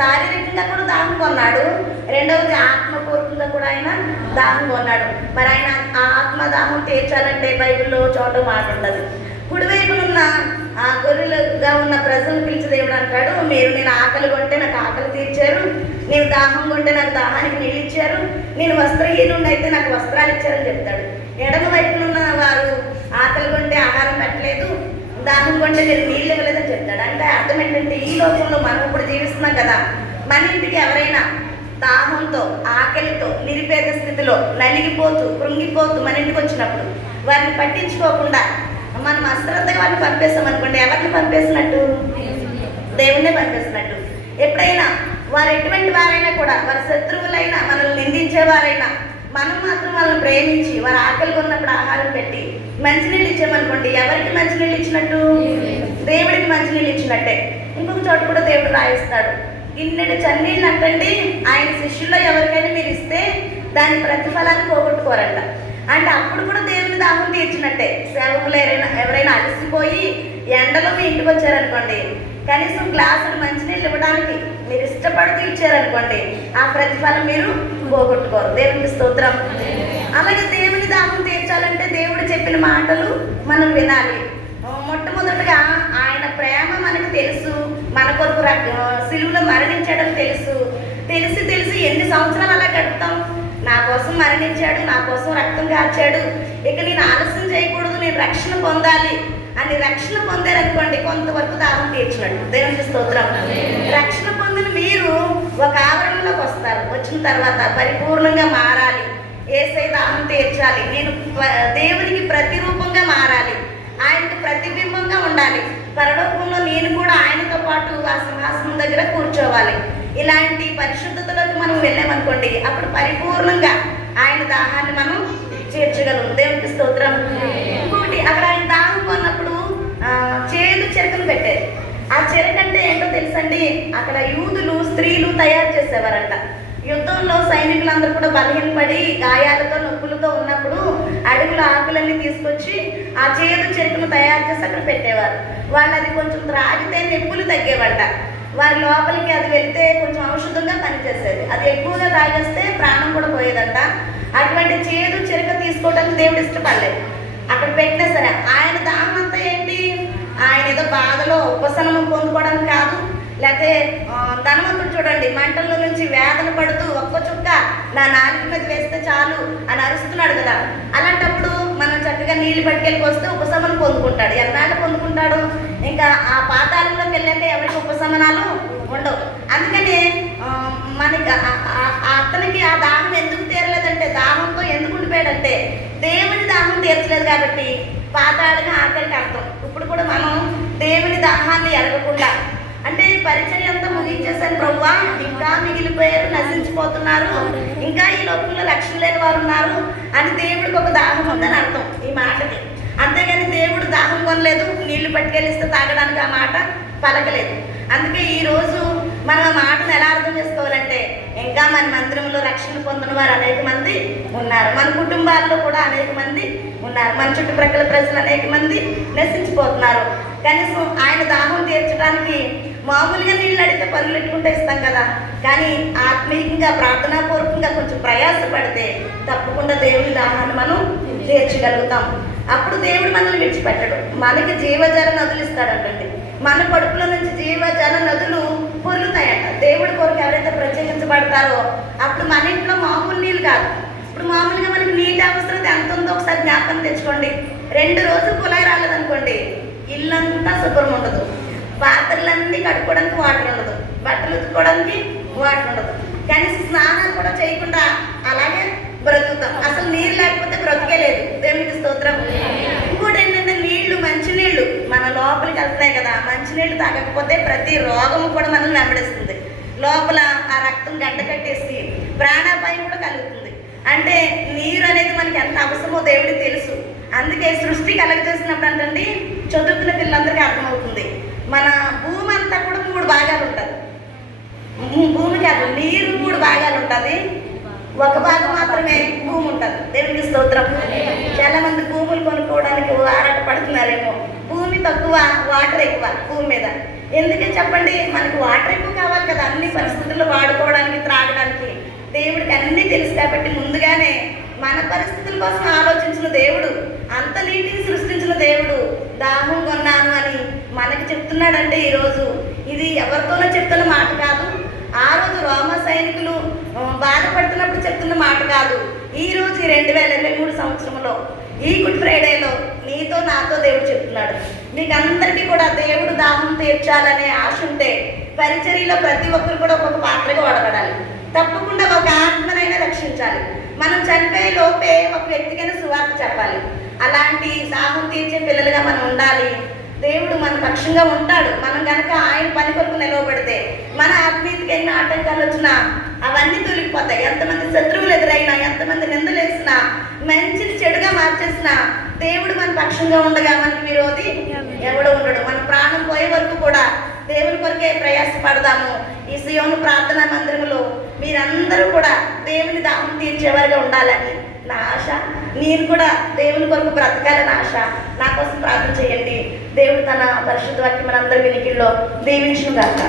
శారీరకంగా కూడా దాహం కొన్నాడు, రెండవది ఆత్మపూర్వకంగా కూడా ఆయన దాహం కొన్నాడు. మరి ఆయన ఆ ఆత్మదాహం తీర్చాలంటే బైబిల్లో చోట మాట ఉంటుంది. కుడివైపునున్న ఆ గొర్రెలుగా ఉన్న ప్రజలను పిలిచి దేవుడు అంటాడు, మీరు నేను ఆకలి కొంటే నాకు ఆకలి తీర్చారు, నేను దాహం కొంటే నాకు దాహానికి నీళ్ళు ఇచ్చారు, నేను వస్త్రహీనుండి అయితే నాకు వస్త్రాలు ఇచ్చారని చెప్తాడు. ఎడమ వైపునున్న వారు ఆకలి కొంటే ఆహారం పెట్టలేదు, దాహం కొంటే నేను నీళ్ళు ఇవ్వలేదని చెప్తాడు. అంటే అర్థం ఏంటంటే ఈ లోకంలో మనం ఇప్పుడు జీవిస్తున్నాం కదా, మన ఇంటికి ఎవరైనా దాహంతో ఆకలితో నిరుపేద స్థితిలో నలిగిపోతూ కృంగిపోతూ మన ఇంటికి వచ్చినప్పుడు వారిని పట్టించుకోకుండా మనం అశ్రద్ధగా వారిని పంపేస్తాం అనుకోండి, ఎవరిని పంపేసినట్టు? దేవుణ్ణే పంపేసినట్టు. ఎప్పుడైనా వారు ఎటువంటి వారైనా కూడా, వారి శత్రువులైనా మనల్ని నిందించేవారైనా మనం మాత్రం వాళ్ళని ప్రేమించి వారు ఆకలి ఉన్నప్పుడు ఆహారం పెట్టి మంచినీళ్ళు ఇచ్చామనుకోండి, ఎవరికి మంచినీళ్ళు ఇచ్చినట్టు? దేవుడికి మంచినీళ్ళు ఇచ్చినట్టే. ఇంకొక చోట కూడా దేవుడు రాయిస్తాడు, ఇన్నెడు చన్నీళ్ళు అంటండి ఆయన శిష్యుల్లో ఎవరికైనా మీరు ఇస్తే దాని ప్రతిఫలాన్ని పోగొట్టుకోరంట. అంటే అప్పుడు కూడా దేవుని దాహం తీర్చినట్టే. సేవకులు ఎవరైనా అలసిపోయి ఎండలో మీ ఇంటికి వచ్చారనుకోండి, కనీసం గ్లాసులు మంచినీళ్ళు ఇవ్వడానికి మీరు ఇష్టపడుతూ ఇచ్చారనుకోండి, ఆ ప్రతిఫలం మీరు పోగొట్టుకోరు. దేవునికి స్తోత్రం. అలాగే దేవుని దాహం తీర్చాలంటే దేవుడు చెప్పిన మాటలు మనం వినాలి. మొట్టమొదటిగా ఆయన ప్రేమ మనకు తెలుసు, మన కొరకు సిలువలో మరణించడం తెలుసు. తెలిసి ఎన్ని సంవత్సరాలు అలా గడుపుతాం? నా కోసం మరణించాడు, నా కోసం రక్తం కార్చాడు, ఇక నేను ఆలస్యం చేయకూడదు, నేను రక్షణ పొందాలి అని రక్షణ పొందారనుకోండి, కొంతవరకు దాహం తీర్చినట్టు. దేవునికి స్తోత్రం. రక్షణ పొందిన మీరు ఒక ఆవరణలోకి వస్తారు. వచ్చిన తర్వాత పరిపూర్ణంగా మారాలి, యేసయ్య దాహం తీర్చాలి, నేను దేవునికి ప్రతిరూపంగా మారాలి, ఆయనకు ప్రతిబింబంగా ఉండాలి, పరలోకంలో నేను కూడా ఆయనతో పాటు ఆ సింహాసనం దగ్గర కూర్చోవాలి. ఇలాంటి పరిశుద్ధతలోకి మనం వెళ్ళామనుకోండి, అప్పుడు పరిపూర్ణంగా ఆయన దాహాన్ని మనం తీర్చగలం. దేవునికి స్తోత్రం. ఇంకోటి, అక్కడ ఆయన దాహం కొన్నప్పుడు చేదు చెరకను పెట్టారు. ఆ చెరక అంటే ఏంటో తెలుసండి? అక్కడ యూదులు స్త్రీలు తయారు చేసేవారంట. యుద్ధంలో సైనికులందరూ కూడా బలహీనపడి గాయాలతో నొప్పులతో ఉన్నప్పుడు అడుగుల ఆకులన్నీ తీసుకొచ్చి ఆ చేదు చెరుకును తయారు చేసి అక్కడ పెట్టేవారు. వాళ్ళు అది కొంచెం త్రాగితే నొప్పులు తగ్గేవంట. వారి లోపలికి అది వెళ్తే కొంచెం ఔషధంగా పనిచేసేది. అది ఎక్కువగా తాగేస్తే ప్రాణం కూడా పోయేదంట. అటువంటి చేదు చెరుక తీసుకోవడానికి దేవుడు ఇష్టపడలేదు. అక్కడ పెట్టినా సరే ఆయన దాహం అంతా ఏంటి? ఆయన ఏదో బాధలో ఉపశమనం పొందుకోవడానికి కాదు. లేకపోతే ధనవంతుడు చూడండి, మంటల్లో నుంచి వేదన పడుతూ ఒక్క చుక్క నా నాలుగు మీద వేస్తే చాలు అని అరుస్తున్నాడు కదా. అలాంటప్పుడు మనం చక్కగా నీళ్లు పట్టుకెళ్ళి వస్తే ఉపశమనం పొందుకుంటాడు. ఎన్నాళ్ళు పొందుకుంటాడు? ఇంకా ఆ పాతాళంలోకి వెళ్ళాక ఎవరికి ఉపశమనాలు ఉండవు. అందుకని మనకి అతనికి ఆ దాహం ఎందుకు తీరలేదంటే, దాహంతో ఎందుకు ఉండిపోయాడంటే దేవుని దాహం తీర్చలేదు కాబట్టి పాతాళంగా ఆకలికి అర్థం. ఇప్పుడు కూడా మనం దేవుని దాహాన్ని ఎరగకుండా, అంటే పరిచర్య అంతా ముగించేసాను ప్రభువా, ఇంకా మిగిలిపోయారు, నశించిపోతున్నారు, ఇంకా ఈ లోకంలో రక్షణ లేని వారు ఉన్నారు అని దేవుడికి ఒక దాహం ఉందని అర్థం ఈ మాటకి. అంతేగాని దేవుడు దాహం కొనలేదు, నీళ్లు పట్టుకెళ్ళిస్తే తాగడానికి ఆ మాట పలకలేదు. అందుకే ఈరోజు మనం ఆ మాటను ఎలా అర్థం చేసుకోవాలంటే, ఇంకా మన మందిరంలో రక్షణ పొందిన వారు అనేక మంది ఉన్నారు, మన కుటుంబాల్లో కూడా అనేక మంది ఉన్నారు, మన చుట్టుప్రక్కల ప్రజలు అనేక మంది నశించిపోతున్నారు. కనీసం ఆయన దాహం తీర్చడానికి మామూలుగా నీళ్ళు అడిగితే పనులు పెట్టుకుంటే ఇస్తాం కదా, కానీ ఆత్మీయంగా ప్రార్థనాపూర్వకంగా కొంచెం ప్రయాసపడితే తప్పకుండా దేవుని దాహాన్ని మనం తీర్చగలుగుతాం. అప్పుడు దేవుడు మనల్ని విడిచిపెట్టడు, మనకి జీవజల నదులు ఇస్తాడంటండి. మన కడుపులో నుంచి జీవజల నదులు పొర్లుతాయంట. దేవుడి కొరకు ఎవరైతే ప్రత్యేకించబడతారో అప్పుడు మన ఇంట్లో మామూలు నీళ్ళు కాదు. ఇప్పుడు మామూలుగా మనకి నీటి అవసరం ఎంత ఉందో ఒకసారి జ్ఞాపకం తెచ్చుకోండి. 2 రోజులు కుళాయి రాలేదనుకోండి, ఇల్లంతా శుభ్రం ఉండదు, పాత్రలన్నీ కడుక్కోవడానికి వాటర్ ఉండదు, బట్టలు ఉతుక్కోవడానికి వాటర్ ఉండదు, కనీసం స్నానాలు కూడా చేయకుండా అలాగే బ్రతుకుతాం. అసలు నీళ్ళు లేకపోతే బ్రతికే లేదు. దేవునికి స్తోత్రం. ఇంకోటి ఏంటంటే, నీళ్లు, మంచినీళ్ళు మన లోపలికి వెళ్తున్నాయి కదా, మంచినీళ్ళు తాగకపోతే ప్రతి రోగము కూడా మనల్ని వెంబడిస్తుంది. లోపల ఆ రక్తం గడ్డ కట్టేసి ప్రాణాపాయం కూడా కలుగుతుంది. అంటే నీరు అనేది మనకి ఎంత అవసరమో దేవుడికి తెలుసు. అందుకే సృష్టి కలగజేసినప్పుడు అంటండి, చదువుకున్న పిల్లలందరికీ అర్థమవుతుంది, మన భూమి అంతా కూడా 3 భాగాలు ఉంటుంది. భూమికి అది నీరు 3 భాగాలు ఉంటుంది, ఒక భాగం మాత్రమే భూమి ఉంటుంది. దేవునికి స్తోత్రం. చాలా మంది భూములు కొనుక్కోవడానికి ఆరాట పడుతున్నారేమో. భూమి తక్కువ, వాటర్ ఎక్కువ భూమి మీద. ఎందుకని చెప్పండి, మనకి వాటర్ ఎక్కువ కావాలి కదా అన్ని పరిస్థితుల్లో వాడుకోవడానికి, త్రాగడానికి. దేవుడికి అన్నీ తెలుసు కాబట్టి ముందుగానే మన పరిస్థితుల కోసం ఆలోచించిన దేవుడు, అంత నీటిని సృష్టించిన దేవుడు దాహం కొన్నాను అని మనకి చెప్తున్నాడంటే ఈరోజు ఇది ఎవరితోనో చెప్తున్న మాట కాదు. ఆ రోజు రోమా సైనికులు బాధపడుతున్నప్పుడు చెప్తున్న మాట కాదు. ఈ రోజు 2023 సంవత్సరంలో ఈ గుడ్ ఫ్రైడేలో నీతో నాతో దేవుడు చెప్తున్నాడు. మీకు అందరికీ కూడా దేవుడు దాహం తీర్చాలనే ఆశ ఉంటే పరిచర్యలో ప్రతి ఒక్కరు కూడా ఒక్కొక్క పాత్రగా వాడబడాలి. తప్పకుండా ఒక ఆత్మనైనా రక్షించాలి. మనం చనిపోయే లోపే ఒక వ్యక్తికైనా సువార్త చెప్పాలి. అలాంటి దాహం తీర్చే పిల్లలుగా మనం ఉండాలి. దేవుడు మన పక్షంగా ఉంటాడు. మనం కనుక ఆయన పని కొరకు నిలవబడితే మన ఆత్మీయతకి ఎన్నో ఆటంకాలు వచ్చినా అవన్నీ తొలగిపోతాయి. ఎంతమంది శత్రువులు ఎదురైనా, ఎంతమంది నిందలు వేసినా, మంచిని చెడుగా మార్చేసినా దేవుడు మన పక్షంగా ఉండగా మనకి విరోధి ఎవడు ఉండడు. మన ప్రాణం పోయే వరకు కూడా దేవుని కొరకే ప్రయాసపడదాము. ఈ సియోను ప్రార్థనా మందిరంలో మీరందరూ కూడా దేవుని దాహం తీర్చేవారుగా ఉండాలని నా ఆశ. నేను కూడా దేవుని కొరకు బ్రతకాలని ఆశ. నా కోసం ప్రార్థన చేయండి. దేవుడు తన పరిశుద్ధ వాక్యం మనందరి వినికిల్లో దీవించును గాక.